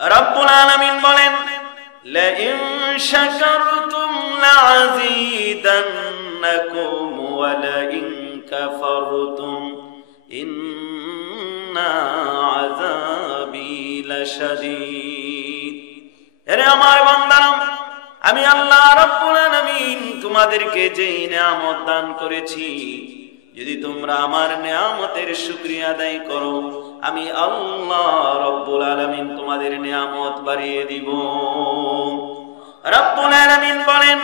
রব্বুল আলামিন বলেন, লা ইন শাকারতুম লাযীদান্নাকুম ওয়া লা ইন কাফারতুম ইন্না আযাবি লাশাদীদ। এরে আমার বান্দারা, আমি আল্লাহ রব্বুল আলামিন তোমাদেরকে যে নিয়ামত দান করেছি, যদি তোমরা আমার নিয়ামতের শুকরিয়া আদায় করো, আমি আল্লাহ রব্বুল আলামিন তোমাদের নিয়ামত বাড়িয়ে দিব। রব্বুল আলামিন বলেন,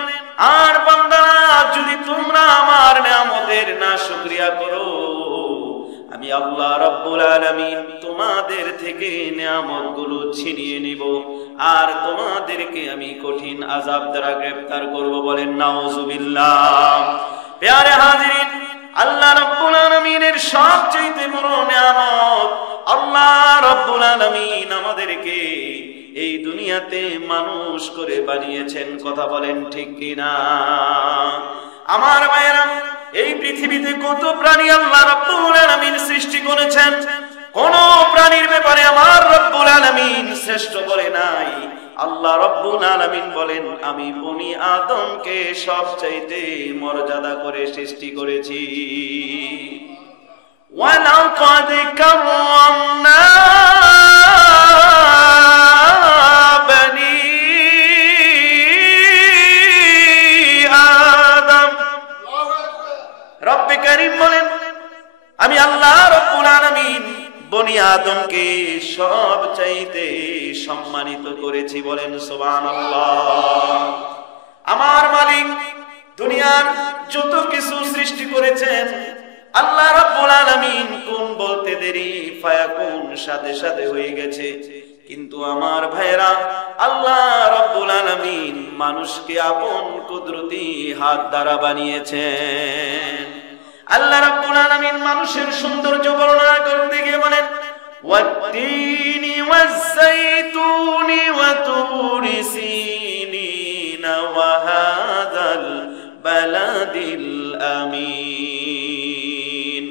আর বান্দারা, যদি তোমরা আমার নিয়ামতের না শুকরিয়া করো, আমি আল্লাহ রব্বুল আলামিন তোমাদের থেকে নিয়ামতগুলো ছিনিয়ে নিব, আর তোমাদেরকে আমি কঠিন আযাব দ্বারা গ্রেফতার করব। বলেন নাউযুবিল্লাহ। প্যারে হাজিরিন, আল্লাহ রব্বুল আলামিনের সবচেয়ে বড় নিয়ামত, আল্লাহ রব্বুল আলামিন আমাদেরকে এই দুনিয়াতে মানুষ করে বানিয়েছেন। কথা বলেন ঠিক কিনা? আমার ভাইরা, এই পৃথিবীতে কত প্রাণী আল্লাহ রব্বুল আলামিন সৃষ্টি করেছেন, কোন প্রাণীর ব্যাপারে আমার রব্বুল আলামিন শ্রেষ্ঠ বলে নাই। আল্লাহ রব্বুল আলামিন বলেন, আমি বনি আদমকে সবচাইতে মর্যাদা করে সৃষ্টি করেছি। ওয়ালাকাদ কাররামনা বনি আদম। রব্বে কারীম বলেন, আমি আল্লাহ রব্বুল আলামিন বনি আদমকে সবচাইতে সম্মানিত করেছি। বলেন সুবহানাল্লাহ। আমার মালিক দুনিয়ার যত কিছু সৃষ্টি করেছেন, আল্লাহ রাব্বুল আলামিন কোন বলতে দেরি, ফায়াকুন সাথে সাথে হয়ে গেছে। কিন্তু আমার ভাইরা, আল্লাহ রাব্বুল আলামিন মানুষকে আপন কুদরতি হাত দ্বারা বানিয়েছেন। আল্লাহ রাব্বুল আলামিন মানুষের সৌন্দর্য বর্ণনা করতে গিয়ে বলেন, ওয়াত-তিনি ওয়াজ-যাইতুনি ওয়া তুরি সিনিনা ওয়া হাযাল বালাদিল আমিন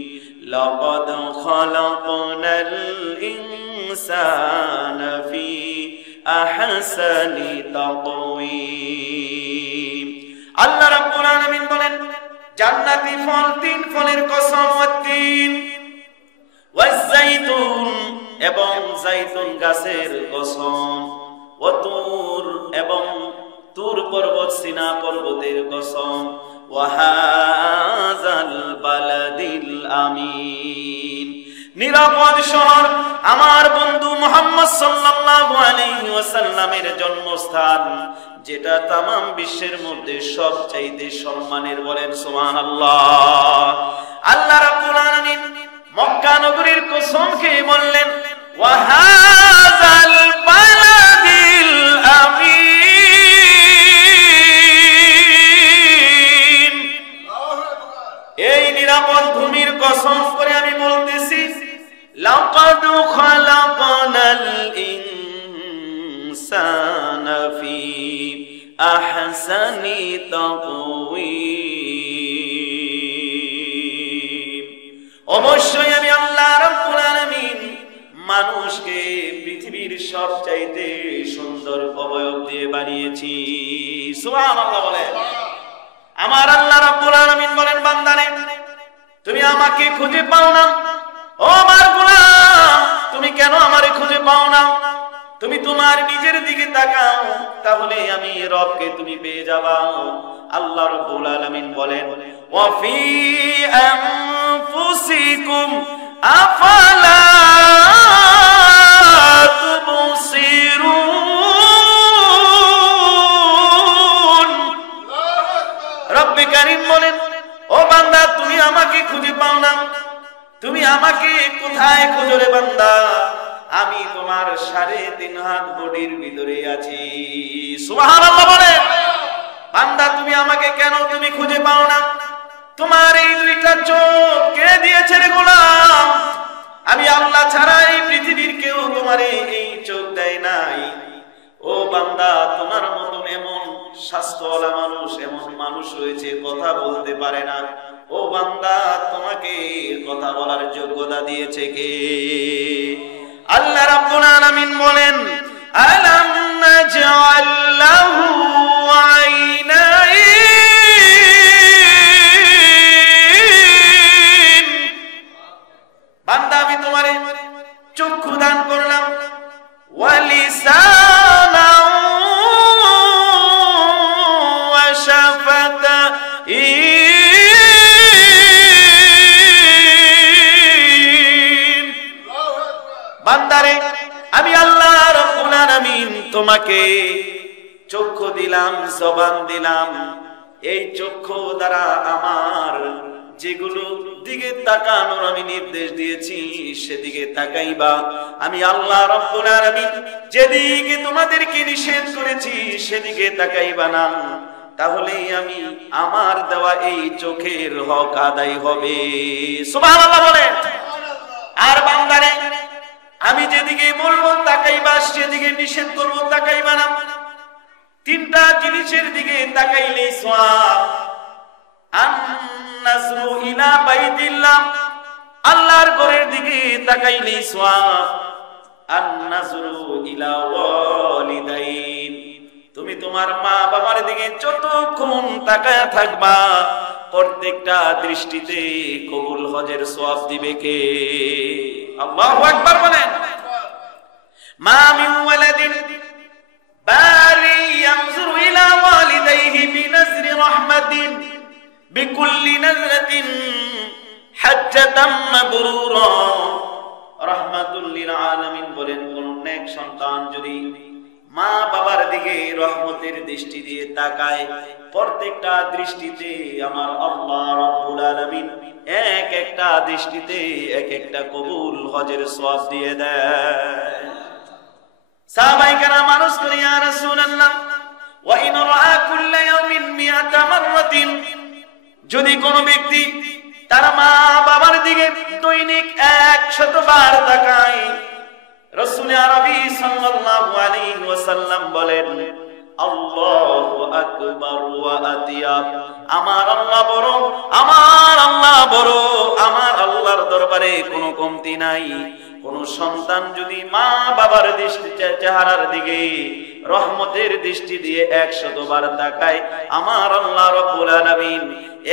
লাকাদ খালাকনাল ইনসানা ফি আহসানি তাকওয়িম। আল্লাহ রাব্বুল আলামিন বলেন, জান্নাতি ফল, তিন ফলের কসম, ওয়াত-তিন ওয়াজ-যাইতুন এবং যাইতুন গাছের কসম, ওয়া তুর এবং তুর পর্বত, সিনা পর্বতের কসম, ওয়া হাযাল বালাদিল আমিন, নিরাপদ শহর, আমার বন্ধু মুহাম্মদ সাল্লাল্লাহু আলাইহি ওয়াসাল্লামের জন্মস্থান, যেটা তামাম বিশ্বের মধ্যে সবচাইতে সম্মানের। বলেন সুবহানাল্লাহ। আল্লাহ রাব্বুল আলামিন মক্কা নগরীর কসম খেয়ে বললেন, ওয়া হাযাল বালাদিল আমিন, এই নিরাপদ ভূমির কসম করে আমি বলতেছি, লাকাদ খালাকনাল ইনসানা ফি আহসানি তাকওয়িম, অবশ্যই আমি আল্লাহ রাব্বুল আলামিন মানুষকে পৃথিবীর সবচাইতে সুন্দর অবয়ব দিয়ে বানিয়েছি। সুবহানাল্লাহ বলেন। আমার আল্লাহ রাব্বুল আলামিন বলেন, বান্দারে, তুমি আমাকে খুঁজে পাও না, ও আমার গোলাম, তুমি কেন আমারে খুঁজে পাও না? তুমি তোমার নিজের দিকে তাকাও, তাহলে আমি রবকে তুমি পেয়ে যাবা। আল্লাহ রাব্বুল আলামিন বলেন, ওয়া ফি আনফুসিকুম আফালা তুবসিরুন। রব্বে কারীম বলেন, ও বান্দা, তুমি আমাকে খুঁজে পাও না, তুমি আমাকে কোথায় খুঁজো রে বান্দা? আমি তোমার 3.5 হাত বডির ভিতরে আছি। সুবহানাল্লাহ বলেন। বান্দা, তুমি আমাকে কেন তুমি খুঁজে পাও না? তোমার এই দুইটা চোখ কে দিয়েছে রে গোলাম? আমি আল্লাহ ছাড়া এই পৃথিবীর কেউ তোমার এই চোখ দেয় নাই। ও বান্দা, তোমার মতন এমন স্বাস্থ্যওয়ালা মানুষ, এমন মানুষ রয়েছে কথা বলতে পারে না। ও বান্দা, তোমাকে কথা বলার যোগ্যতা দিয়েছে কে? আল্লাহ রাব্বুল আলামিন বলেন, আলাম নাজআল লাহু আইনাইন। বান্দা আমি তোমারে চক্ষু দান করলাম, ওয়া লিসানাও ওয়া শাফাতাইন। বান্দারে আমি আল্লাহ রাব্বুল আলামিন তোমাকে চক্ষু দিলাম, জবান দিলাম। এই চক্ষু দ্বারা আমার যেগুলো দিকে তাকানোর আমি নির্দেশ দিয়েছি সেদিকে তাকাইবা। আমি আল্লাহ রাব্বুল আলামিন যেদিকে তোমাদেরকে নিষেধ করেছি সেদিকে তাকাইবা না, তাহলেই আমি আমার দেওয়া এই চোখের হক আদায় হবে। সুবহানাল্লাহ বলেন। আর বান্দারে আমি যেদিকে বলবো তাকাইবা, সেদিকে নিষেধ করবো তাকাইবা না। তিনটা জিনিসের দিকে তাকাইলে সওয়াব। আন-নাজরু ইলা বাইতিল্লাহ, আল্লাহর ঘরের দিকে তাকাইলে সওয়াব। আন-নাজরু ইলা ওয়ালিদাইন, তুমি তোমার মা বাবার দিকে যতক্ষণ তাকায়া থাকবা প্রত্যেকটা দৃষ্টিতে কবুল হজের সওয়াব দিবে কে? আল্লাহু আকবার বলেন। মা মিন ওয়ালাদিন বারি ইয়ানজুরু ইলা ওয়ালিদাইহি বিনাজরি রাহমাতিন বিকুল্লি নাজরাতিন হাজ্জাতাম মাবরুরা। রাহমাতুল লিল আলামিন বলেন, কোন নেক সন্তান যদি মা বাবার দিকে রহমতের দৃষ্টি দিয়ে তাকায়, প্রত্যেকটা দৃষ্টিতে আমার আল্লাহ রাব্বুল আলামিন এক একটা দৃষ্টিতে এক একটা কবুল হজের সওয়াব দিয়ে দেয়। সাহাবায়ে কেরাম মানুষ করে, ইয়া রাসূলুল্লাহ ওয়া ইন রাআ কুল্লা ইয়াউমিন মিআতা মাররাতিন, যদি কোন ব্যক্তি তার মা বাবার দিকে দৈনিক 100 বার তাকায়, রাসূল আরবি সাল্লাল্লাহু আলাইহি ওয়াসাল্লাম বলেন, আল্লাহু আকবার ওয়া আতিয়াব, আমার আল্লাহ বড়, আমার আল্লাহ বড়, আমার আল্লাহর দরবারে কোনো কমতি নাই। কোন সন্তান যদি মা বাবার দৃষ্টি চেহারার দিকে রহমতের দৃষ্টি দিয়ে 100 বার তাকায়, আমার আল্লাহ রাব্বুল আলামিন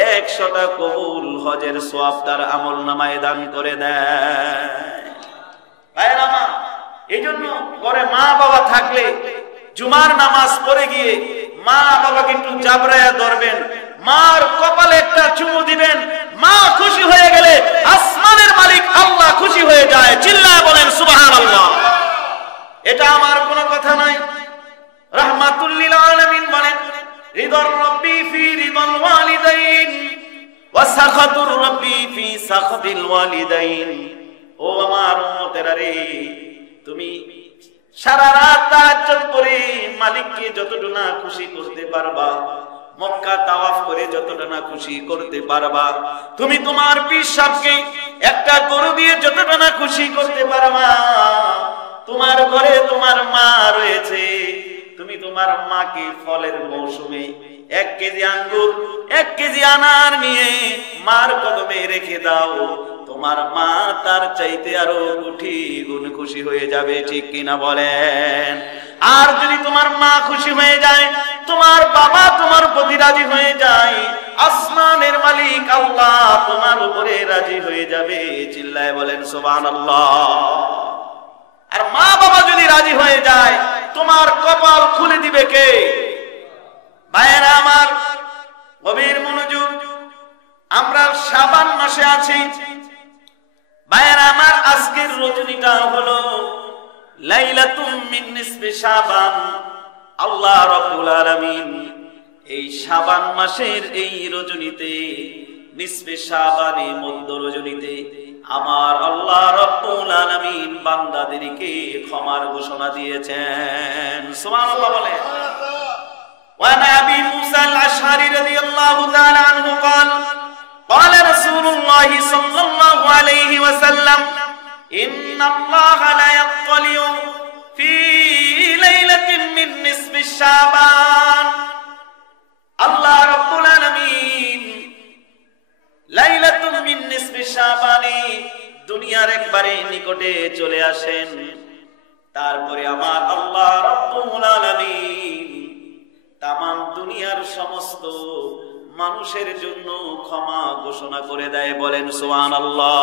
100টা কবুল হজের সওয়াব তার আমলনামায় দান করে দেয়। ভাইরা আমার, এইজন্য ঘরে মা বাবা থাকলে জুমার নামাজ পড়ে গিয়ে মা বাবাকে একটু জাবরায়া ধরবেন, মার কপালে একটা চুমু দিবেন। মা খুশি হয়ে গেলে আসমানের মালিক আল্লাহ খুশি হয়ে যায়। চিল্লায় বলেন সুবহানাল্লাহ। এটা আমার কোনো কথা নয়। রাহমাতুল লিল আলামিন বলেন, রিদার রাব্বি ফি রিদাল ওয়ালিদাইন ওয়া সাখাতুর রাব্বি ফি সাখাতিল ওয়ালিদাইন। ও আমার উম্মতেরা রে, তুমি সারা রাত তাহাজ্জুদ করে মালিককে যতটুকু না খুশি করতে পারবা, মক্কা তাওয়াফ করে যতটা না খুশি করতে পারবা, তুমি তোমার পীর সাহেবকে একটা গরু দিয়ে যতটা না খুশি করতে পারবা, তোমার ঘরে তোমার মা রয়েছে, তুমি তোমার মাকে ফলের মৌসুমে 1 কেজি আঙ্গুর 1 কেজি আনার নিয়ে মার কদমে রেখে দাও, তোমার মা তার চাইতে আরো কোটি গুণ খুশি হয়ে যাবে। ঠিক কিনা বলেন? আর যদি তোমার মা খুশি হয়ে যায়, তোমার বাবা তোমার প্রতি রাজি হয়ে যায়, আসমানের মালিক আল্লাহ তোমার উপরে রাজি হয়ে যাবে। চিল্লায় বলেন সুবহানাল্লাহ। আর মা বাবা যদি রাজি হয়ে যায়, তোমার কপাল খুলে দিবে কে? ভাইয়েরা আমার, গভীর মনোযোগ। আমরা শাবান মাসে আছি। ভাইয়েরা আমার, আজকের রজনীটা হলো লাইলাতুম মিন নিসফি শাবান। আল্লাহ রাব্বুল আলামিন এই শাবান মাসের এই রজনীতে, নিসফে শাবানে, মধ্য রজনীতে আমার আল্লাহ রাব্বুল আলামিন বান্দাদেরকে ক্ষমার ঘোষণা দিয়েছেন। সুবহানাল্লাহ বলে। وعن أبي موسى الأشعري رضي الله تعالى عنه قال قال رسول الله صلى الله عليه وسلم إن الله لا يطلع في ليلة من نصف الشعبان। الله رب العالمين লাইলাতুম মিন নিসফি শাবানে দুনিয়ার একবারে নিকটে চলে আসেন। তারপরে আমার আল্লাহ আল্লাহ রাব্বুল আলামিন তামাম দুনিয়ার সমস্ত মানুষের জন্য ক্ষমা ঘোষণা করে দেয়। বলেন সুবহানাল্লাহ।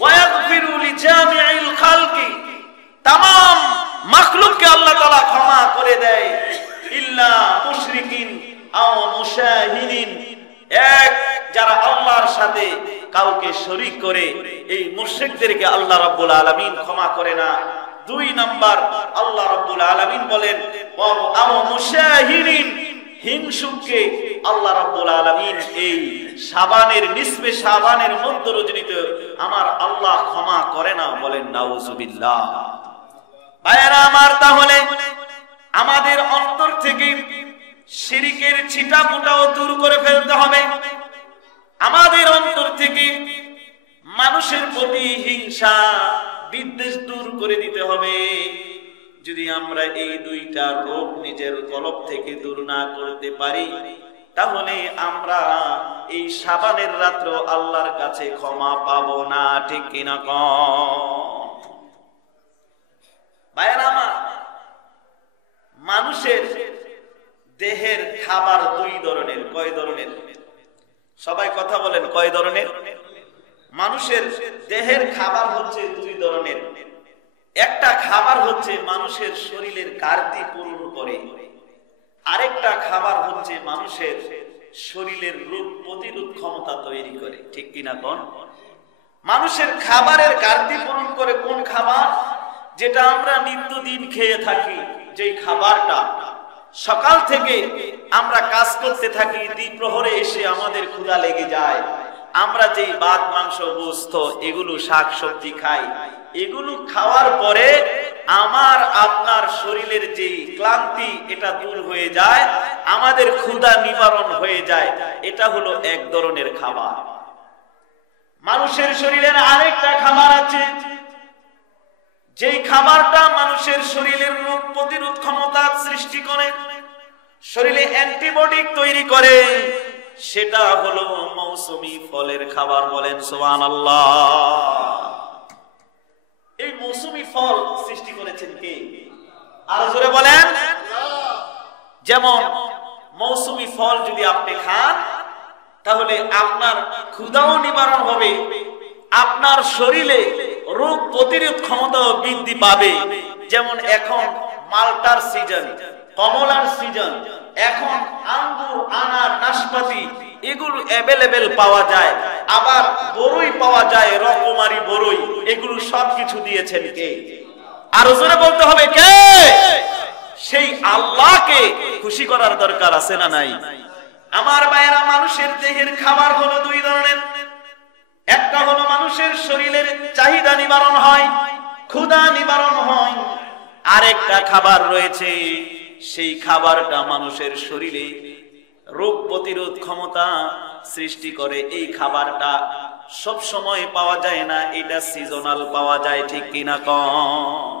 ওয়া ইয়াগফিরু লিজামি'il খালকি, তামাম মাখলুককে আল্লাহ তাআলা ক্ষমা করে দেয়। ইল্লা মুশরিকিন আও মুশাহিদিন, এক যারা আল্লাহর সাথে কাউকে শরীক করে এই মুশরিকদেরকে আল্লাহ রাব্বুল আলামিন ক্ষমা করে না। দুই নাম্বার আল্লাহ রাব্বুল আলামিন বলেন আও মুশাহিদিন, হিংসুককে আল্লাহ রাব্বুল আলামিন এই শাবানের নিসফে শাবানের মধ্য রজনীতে আমার আল্লাহ ক্ষমা করে না। বলেন নাউজুবিল্লাহ। ভাইরা আমার, তাহলে আমাদের অন্তর থেকে শিরকের ছিটাফোঁটাও দূর করে ফেলতে হবে। আমাদের অন্তর থেকে মানুষের প্রতি হিংসা বিদ্বেষ দূর করে দিতে হবে। যদি আমরা এই দুইটা রোগ নিজের কলব থেকে দূর না করতে পারি, তাহলে আমরা এই শাবানের রাত্র আল্লাহর কাছে ক্ষমা পাবো না। ঠিক কিনা কন? ভাইরা আমার, মানুষের দেহের খাবার দুই ধরনের। কয় ধরনের? সবাই কথা বলেন, কয় ধরনের? মানুষের দেহের খাবার হচ্ছে দুই ধরনের। একটা খাবার হচ্ছে মানুষের শরীরের ঘাটতি পূরণ করে, আরেকটা খাবার হচ্ছে মানুষের শরীরের রোগ প্রতিরোধ ক্ষমতা তৈরি করে। ঠিক কিনা কোন? মানুষের খাবারের ঘাটতি পূরণ করে কোন খাবার? যেটা আমরা নিত্যদিন খেয়ে থাকি, যেই খাবারটা সকাল থেকে আমরা কাজ করতে থাকি, দ্বিপ্রহরে এসে আমাদের ক্ষুধা লেগে যায়, আমরা যেই ভাত মাংস গোস্ত এগুলো শাক সবজি খাই, এগুলো খাওয়ার পরে আমার আপনার শরীরের যে ক্লান্তি এটা দূর হয়ে যায়, আমাদের ক্ষুধা নিবারণ হয়ে যায়। এটা হলো এক ধরনের খাবার। মানুষের শরীরের আরেকটা খাবার আছে, যেই খাবারটা মানুষের শরীরের রোগ প্রতিরোধ ক্ষমতা সৃষ্টি করে, শরীরে অ্যান্টিবডি তৈরি করে, সেটা হলো মৌসুমী ফলের খাবার। বলেন সুবহানাল্লাহ। এই মৌসুমী ফল সৃষ্টি করেছেন কে? আরো জোরে বলেন। যেমন মৌসুমী ফল যদি আপনি খান, তাহলে আপনার ক্ষুধাও নিবারণ হবে, আপনার শরীরে রোগ প্রতিরোধ ক্ষমতাও বৃদ্ধি পাবে। যেমন এখন মালটার সিজন, কমলার সিজন, এখন আঙ্গুর আনার নাশপাতি এগুলো অ্যাভেলেবেল পাওয়া যায়, আবার বড়ই পাওয়া যায়, রকমারি বড়ই, এগুলো সবকিছু দিয়েছেন কে? আরো জোরে বলতে হবে কে? সেই আল্লাহকে খুশি করার দরকার আছে না নাই? আমার ভাইয়েরা, মানুষের দেহের খাবার হলো দুই ধরনের। একটা হলো মানুষের শরীরের চাহিদা নিবারণ হয়, ক্ষুধা নিবারণ হয়। আরেকটা খাবার রয়েছে, সেই খাবারটা মানুষের শরীরে রোগ প্রতিরোধ ক্ষমতা সৃষ্টি করে। এই খাবারটা সব সময় পাওয়া যায় না, এটা সিজনাল পাওয়া যায়। ঠিক কিনা কম?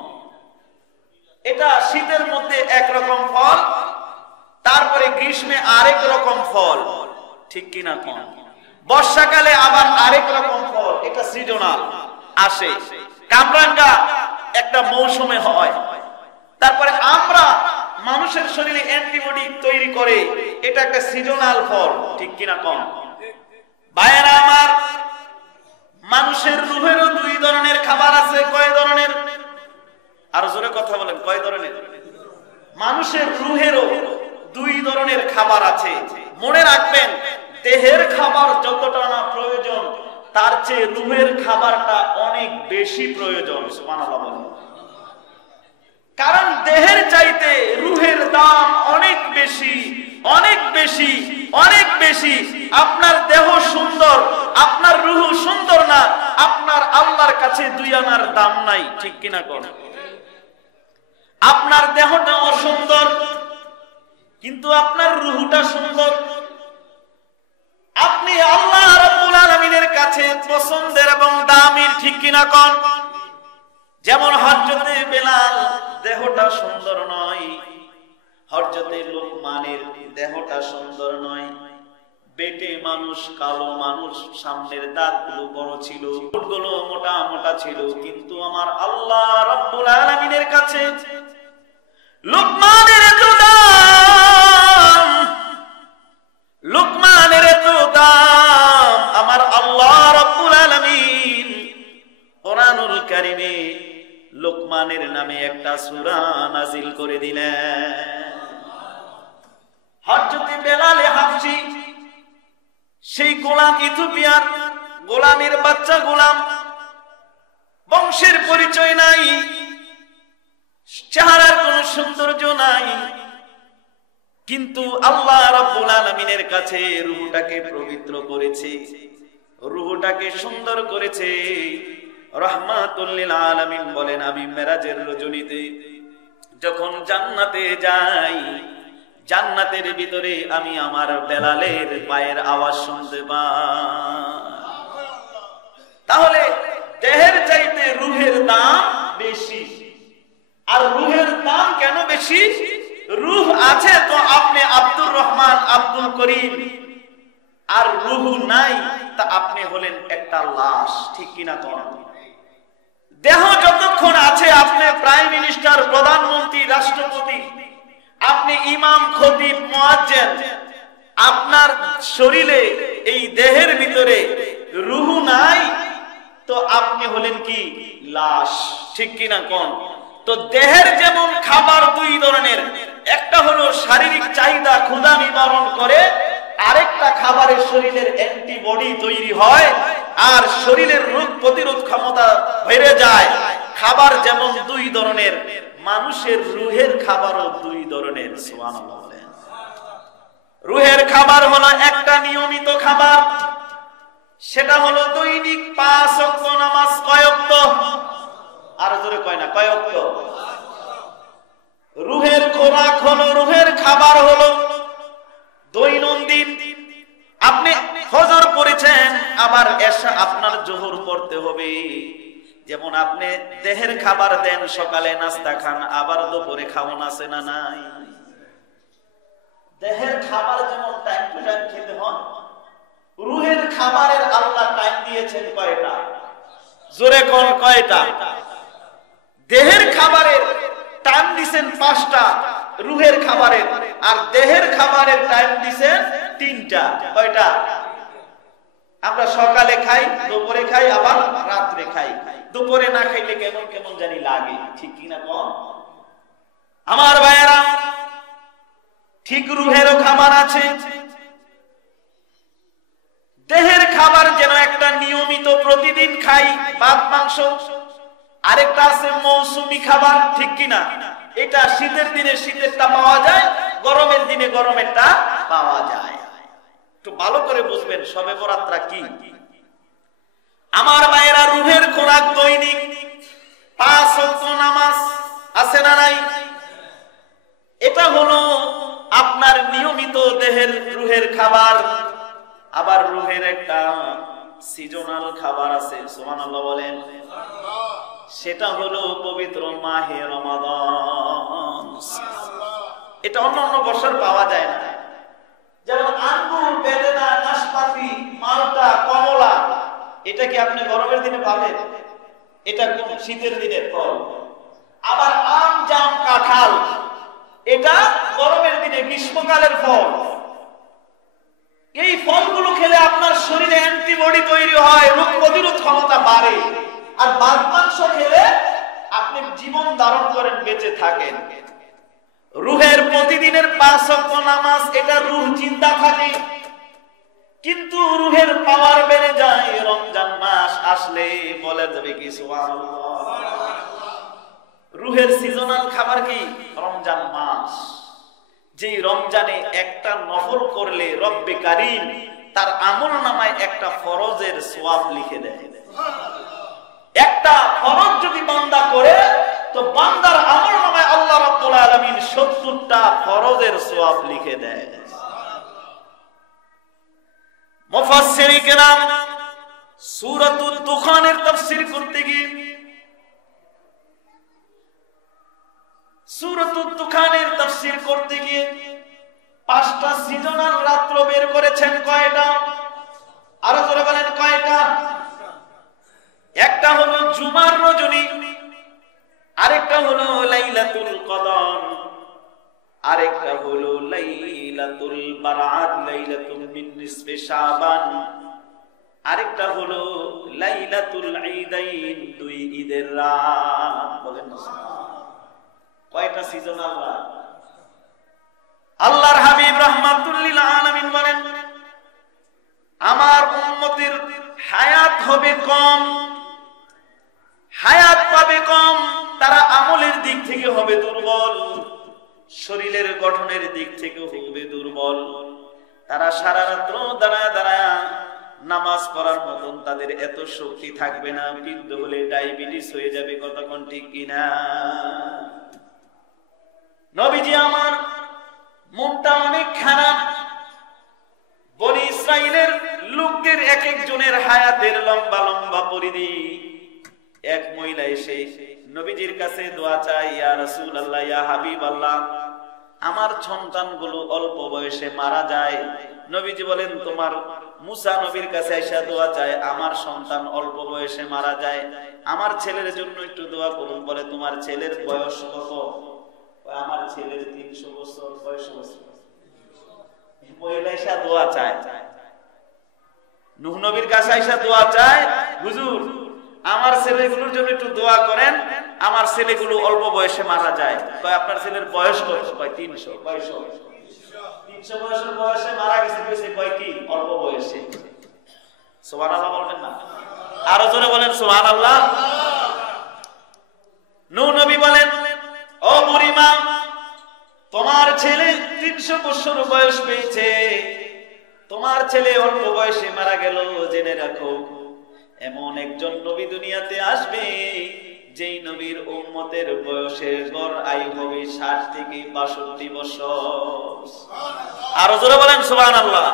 এটা শীতের মধ্যে একরকম ফল, তারপরে গ্রীষ্মে আরেক রকম ফল। ঠিক কিনা কম? বর্ষাকালে আবার আরেক রকম ফল, এটা সিজনাল আসে। কামরাঙ্গা একটা মৌসুমে হয়। তারপরে আমরা মানুষের শরীরে অ্যান্টিবডি তৈরি করে, এটা একটা সিজনাল ফল। ঠিক কিনা কম? ভাইয়েরা আমার, মানুষের রূহেরও দুই ধরনের খাবার আছে। কয় ধরনের? আর জোরে কথা বলেন, কয় ধরনের? মানুষের রূহেরও দুই ধরনের খাবার আছে। মনে রাখবেন, দেহের খাবার যতটা না প্রয়োজন, তার চেয়ে রূহের খাবারটা অনেক বেশি প্রয়োজন। সুবহানাল্লাহ। কারণ দেহের চাইতে রূহের দাম অনেক বেশি, অনেক বেশি, অনেক বেশি। আপনার দেহ সুন্দর, আপনার রূহ সুন্দর না, আপনার আল্লাহর কাছে দুই আনার দাম নাই। ঠিক কিনা কোন? আপনার দেহটা অসুন্দর, কিন্তু আপনার রূহটা সুন্দর। আপনি আল্লাহ রাব্বুল আলামিনের কাছে পছন্দের এবং দামি। ঠিক কিনা কোন? যেমন হযরতে বেলাল দেহটা সুন্দর নয়, হযরতে লোকমানের দেহটা সুন্দর নয়, বেটে মানুষ, কালো মানুষ, সামনের দাঁতগুলো বড় ছিল, ঠোঁটগুলো মোটা মোটা ছিল, কিন্তু আমার আল্লাহ রাব্বুল আলামিনের কাছে লুকমানের এত দাম, লুকমানের এত দাম। আমার আল্লাহ রাব্বুল আলামিন কোরআনুল কারীমে লুকমানের নামে একটা সূরা নাযিল করে দিলেন। হযরত বেলাল হাবশী সেই গোলাম, ইথিওপিয়ার গোলামের বাচ্চা গোলাম, বংশের পরিচয় নাই, চেহারার কোন সৌন্দর্য নাই, কিন্তু আল্লাহ রাব্বুল আলামিনের কাছে রূহটাকে পবিত্র করেছে, রূহটাকে সুন্দর করেছে। রাহমাতুল লিল আলামিন বলেন, আমি মেরাজের রজনীতে যখন জান্নাতে যাই, জান্নাতের ভিতরে আমি আমার বেলালের পায়ের আওয়াজ শুনতে পাই। তাহলে দেহের চাইতে রূহের দাম বেশি। আর রূহের দাম কেন বেশি? রূহ আছে তো আপনি আব্দুর রহমান, আব্দুল করিম, আর রূহ নাই তা আপনি হলেন একটা লাশ, ঠিক কিনা? দেহ যতক্ষণ আছে আপনি প্রাইম মিনিস্টার, প্রধানমন্ত্রী, রাষ্ট্রপতি, আপনি ইমাম, খতিব, মুয়াজ্জিন, আপনার শরীরে এই দেহের ভিতরে রূহ নাই তো আপনি হলেন কি? লাশ, ঠিক কিনা কোন? তো দেহের যেমন খাবার দুই ধরনের, একটা হলো শারীরিক চাহিদা, ক্ষুধা নিবারণ করে, আরেকটা খাবারের শরীরের অ্যান্টিবডি তৈরি হয় আর শরীরের রোগ প্রতিরোধ ক্ষমতা বেড়ে যায়। খাবার যেমন দুই ধরনের, মানুষের রূহের খাবারও দুই ধরনের। সুবহানাল্লাহ বলেন। রূহের খাবার হলো একটা নিয়মিত খাবার, সেটা হলো দৈনিক 5 ওয়াক্ত নামাজ। কয় ওয়াক্ত? আর জোরে কয় না, কয় ওয়াক্ত? রূহের খোরাক হলো, রূহের খাবার হলো দৈনন্দিন। আপনি ফজর পড়েছেন, আবার এশা আপনার জোহর পড়তে হবে। যেমন আপনি দেহের খাবার দেন, সকালে নাস্তা খান, আবার দুপুরে খাওয়ান, আছে না নাই? দেহের খাবার যেমন টাইম টু টাইম খেতে হয়, রূহের খাবারের আল্লাহ টাইম দিয়েছেন কয়টা? জোরে কোন, কয়টা? দেহের খাবারের টাইম দিয়েছেন 5টা, রূহের খাবারের, আর দেহের খাবারের টাইম দিয়েছেন 3টা। কয়টা? আমরা সকালে খাই, দুপুরে খাই, আবার রাত্রে খাই। দুপুরে না খাইলে কেমন কেমন জানি লাগে, ঠিক কিনা কোন? আমার ভাইয়েরা, ঠিক রূহেরও খাবার আছে। দেহের খাবার যেন একটা নিয়মিত প্রতিদিন খাই, ভাত মাংস। আরেকটা আছে মৌসুমী খাবার, ঠিক কিনা? এটা শীতের দিনে শীতেরটা পাওয়া যায়, গরমের দিনে গরমেরটা পাওয়া যায়। একটু ভালো করে বুঝবেন শবে বরাতরা কি। আমার ভাইয়েরা, রূহের খোরাক দৈনিক 5 ওয়াক্ত নামাজ, আছে না নাই? এটা হলো আপনার নিয়মিত দেহের রূহের খাবার। আবার রূহের একটা সিজনাল খাবার আছে, সুবহানাল্লাহ বলেন। সেটা হলো পবিত্র মাহে রমাদান। এটা অন্য অন্য বছর পাওয়া যায় না। যেমন আঙ্গুর, বেদানা, নাশপাতি, মালটা, কমলা, এটা কি আপনি গরমের দিনে পাবেন? এটা কোন শীতের দিনের ফল। আবার আম, জাম, কাঁঠাল, এটা গরমের দিনে গ্রীষ্মকালের ফল। এই ফলগুলো খেলে আপনার শরীরে অ্যান্টিবডি তৈরি হয়, রোগ প্রতিরোধ ক্ষমতা বাড়ে। আর মাছ মাংস খেলে আপনি জীবন ধারণ করেন, বেঁচে থাকেন। রূহের প্রতিদিনের 5 ওয়াক্ত নামাজ, এটা রূহ জিন্দা থাকে, কিন্তু রূহের পাওয়ার বেড়ে যায় রমজান মাস আসলে। বলে যাবে কি সুবহানাল্লাহ? রূহের সিজনাল খাবার কি? রমজান মাস। যেই রমজানে একটা নফল করলে রব্বে কারীম তার আমল নামায় একটা ফরজের সওয়াব লিখে দেয়। একটা ফরজ যদি বান্দা করে তো বান্দার আমল নামায় আল্লাহ রাব্বুল আলামিন 70টা ফরজের সওয়াব লিখে দেয়। মুফাসসিরিন কেরাম সূরাতুদ দুখানের তাফসীর করতে গিয়ে সূরাতুদ দুখানের তাফসীর করতে গিয়ে 5টা সিজনাল রাত্র বের করেছেন। কয়টা? আরো জোরে বলেন, কয়টা? একটা হলো জুমার রজনী, আরেকটা হলো লাইলাতুল কদর, আরেকটা হলো লাইলাতুল বারাত, লাইলাতুল মিন নিসফি শাবান, আরেকটা হলো লাইলাতুল ঈদাইন, দুই ঈদের রাত। বলেন না কয়টা সিজনাল রাত? আল্লাহর হাবিব রাহমাতুল লিল আলামিন বলেন, আমার উম্মতের হায়াত হবে কম, হায়াত পাবে কম, তারা আমলের দিক থেকে হবে দুর্বল, শরীরের গঠনের দিক থেকে হবে দুর্বল, তারা সারা রাত্র দাঁড়ায় দাঁড়ায় নামাজ পড়ার মতন তাদের এত শক্তি থাকবে না, বৃদ্ধ হলে ডায়াবেটিস হয়ে যাবে। কতক্ষণ ঠিক কিনা? নবীজি আমার মুখটা অনেক খারাপ। বনি ইসরাইলের লোকদের এক একজনের হায়াতের লম্বা লম্বা পরিধি। এক মহিলা এসে নবীজির কাছে দোয়া চাই, ইয়া রাসূলুল্লাহ, ইয়া হাবিবাল্লাহ, আমার সন্তানগুলো অল্প বয়সে মারা যায়। নবীজি বলেন, তোমার মুসা নবীর কাছে এসে দোয়া চায়, আমার সন্তান অল্প বয়সে মারা যায়, আমার ছেলের জন্য একটু দোয়া করুন। বলে, তোমার ছেলের বয়স কত? আমার ছেলের 300 বছর বয়স। মহিলা এসে দোয়া চায়, নূহ নবীর কাছে এসে দোয়া চায়, হুজুর আমার ছেলেগুলোর জন্য একটু দোয়া করেন, আমার ছেলেগুলো অল্প বয়সে মারা যায়। কয়, আপনার ছেলের বয়স কত? কয় 300। বয়স 300 বছর বয়সে মারা গেছে। কইছে কয় কি? অল্প বয়সে। সুবহানাল্লাহ বলবেন না? আরো জোরে বলেন সুবহানাল্লাহ। নূহ নবী বলেন, ও বুড়িমা, তোমার ছেলে 300 বছর বয়স পেয়েছে, তোমার ছেলে অল্প বয়সে মারা গেল। জেনে রাখো, এমন একজন নবী দুনিয়াতে আসবে যেই নবীর উম্মতের বয়সের গড় আয়ু হবে 60 থেকে 62 বছর। আরো জোরে বলেন সুবহানাল্লাহ।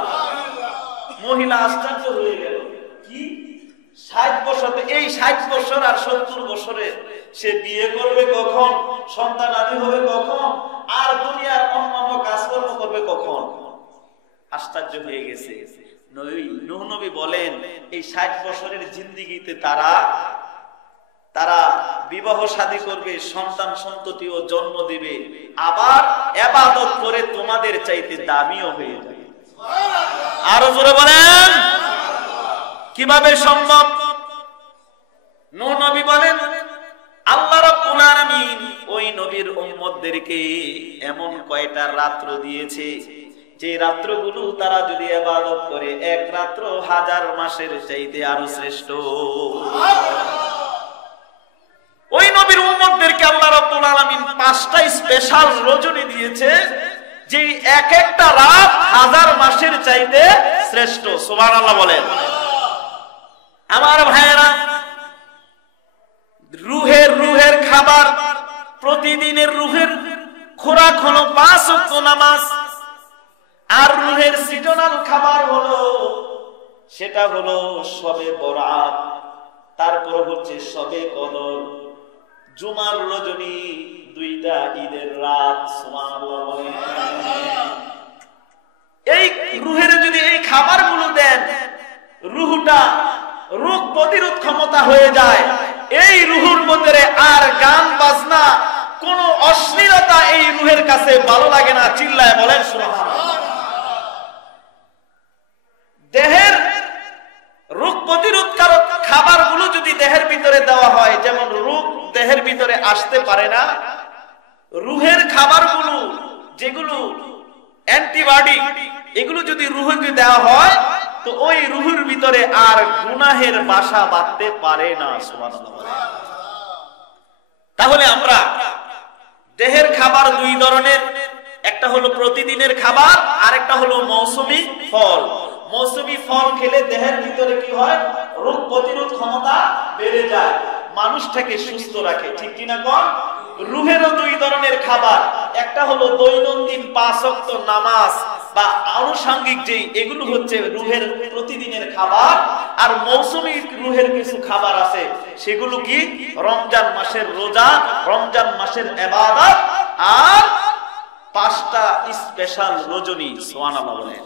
মহিলা আশ্চর্য হয়ে গেল, কি 60 বছর? এই 60 বছর আর 70 বছরে সে বিয়ে করবে কখন? সন্তান আদি হবে কখন? আর দুনিয়ার অন্যান্য কাজকর্ম করবে কখন? আশ্চর্য হয়ে গেছে। নূহ নবী বলেন, এই 60 বছরের জিন্দেগিতে তারা বিবাহ শাদী করবে, সন্তান সন্ততি ও জন্ম দিবে, আবার ইবাদত করে তোমাদের চাইতে দামিও হয়ে যাবে। আরো জোরে বলেন, কিভাবে সম্ভব? নূহ নবী বলেন, আল্লাহ রাব্বুল আলামিন ওই নবীর উম্মতদেরকে এমন কয়টা রাত্র দিয়েছে, যে রাত্রগুলো তারা যদি ইবাদত করে, এক রাত্র 1000 মাসের চাইতে আরো শ্রেষ্ঠ। ওই নবীর উম্মতদেরকে আল্লাহ রাব্বুল আলামিন 5টা স্পেশাল রজনী দিয়েছে, যে এক একটা রাত 1000 মাসের চাইতে শ্রেষ্ঠ। সুবহানাল্লাহ বলেন। আমার ভাইয়েরা, রুহের খাবার, প্রতিদিনের রুহের খোরাক হলো 5 ওয়াক্ত নামাজ। আর রুহের সিজনাল খাবার হলো, সেটা হলো শবে বরাত, তারপর হচ্ছে শবে কদর, জুমার রজনী, 2টা ঈদের রাত। সুবহানাল্লাহ বলেন। এই রুহের যদি এই খাবারগুলো দেন, রুহটা রোগ প্রতিরোধ ক্ষমতা হয়ে যায়। এই রুহুর মধ্যে আর গান বাজনা, কোন অশ্লীলতা এই রুহের কাছে ভালো লাগে না। চিল্লায় বলেন সুবহানাল্লাহ। দেহের রোগ প্রতিরোধকারক খাবারগুলো যদি দেহের ভিতরে দেওয়া হয়, যেমন রোগ দেহের ভিতরে আসতে পারে না, রুহের খাবারগুলো যেগুলো অ্যান্টিবায়োটিক, এগুলো যদি রুহকে দেওয়া হয়, তো ওই রুহের ভিতরে আর গুনাহের বাসা বাঁধতে পারে না। সুবহানাল্লাহ। তাহলে আমরা দেহের খাবার 2 ধরনের, একটা হলো প্রতিদিনের খাবার, আর একটা হলো মৌসুমী ফল। মৌসুমী ফল খেলে দেহের ভিতরে কি হয়? রোগ প্রতিরোধ ক্ষমতা বেড়ে যায়, মানুষটাকে সুস্থ রাখে। ঠিক কিনা কোন? রুহেরও 2 ধরনের খাবার, একটা হলো দৈনন্দিন 5 ওয়াক্ত নামাজ বা আনুষঙ্গিক যেই, এগুলো হচ্ছে রুহের প্রতিদিনের খাবার। আর মৌসুমী রুহের কিছু খাবার আছে, সেগুলো কি? রমজান মাসের রোজা, রমজান মাসের ইবাদত, আর 5টা স্পেশাল রজনী। সুবহানাল্লাহ বলেন।